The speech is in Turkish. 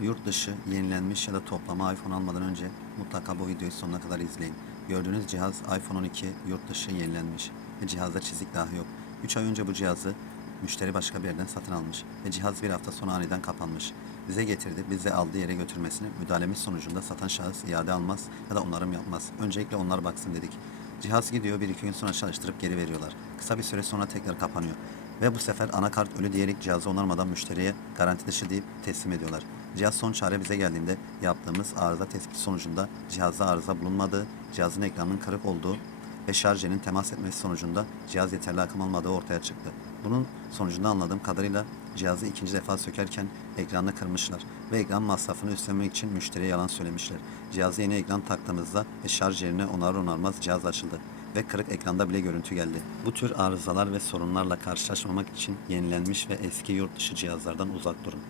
Yurt dışı, yenilenmiş ya da toplama iPhone almadan önce mutlaka bu videoyu sonuna kadar izleyin. Gördüğünüz cihaz iPhone 12 yurt dışı yenilenmiş ve cihazda çizik dahi yok. 3 ay önce bu cihazı müşteri başka bir yerden satın almış ve cihaz bir hafta sonra aniden kapanmış. Bize getirdi, biz de aldığı yere götürmesini müdahalemiz sonucunda satan şahıs iade almaz ya da onarım yapmaz. Öncelikle onlar baksın dedik. Cihaz gidiyor bir iki gün sonra çalıştırıp geri veriyorlar. Kısa bir süre sonra tekrar kapanıyor. Ve bu sefer anakart ölü diyerek cihazı onarmadan müşteriye garanti dışı deyip teslim ediyorlar. Cihaz son çare bize geldiğinde yaptığımız arıza tespiti sonucunda cihazda arıza bulunmadığı, cihazın ekranının kırık olduğu ve şarjenin temas etmesi sonucunda cihaz yeterli akım almadığı ortaya çıktı. Bunun sonucunda anladığım kadarıyla cihazı ikinci defa sökerken ekranını kırmışlar ve ekran masrafını üstlenmek için müşteriye yalan söylemişler. Cihazı yeni ekran taktığımızda ve şarj yerine onar onarmaz cihaz açıldı ve kırık ekranda bile görüntü geldi. Bu tür arızalar ve sorunlarla karşılaşmamak için yenilenmiş ve eski yurt dışı cihazlardan uzak durun.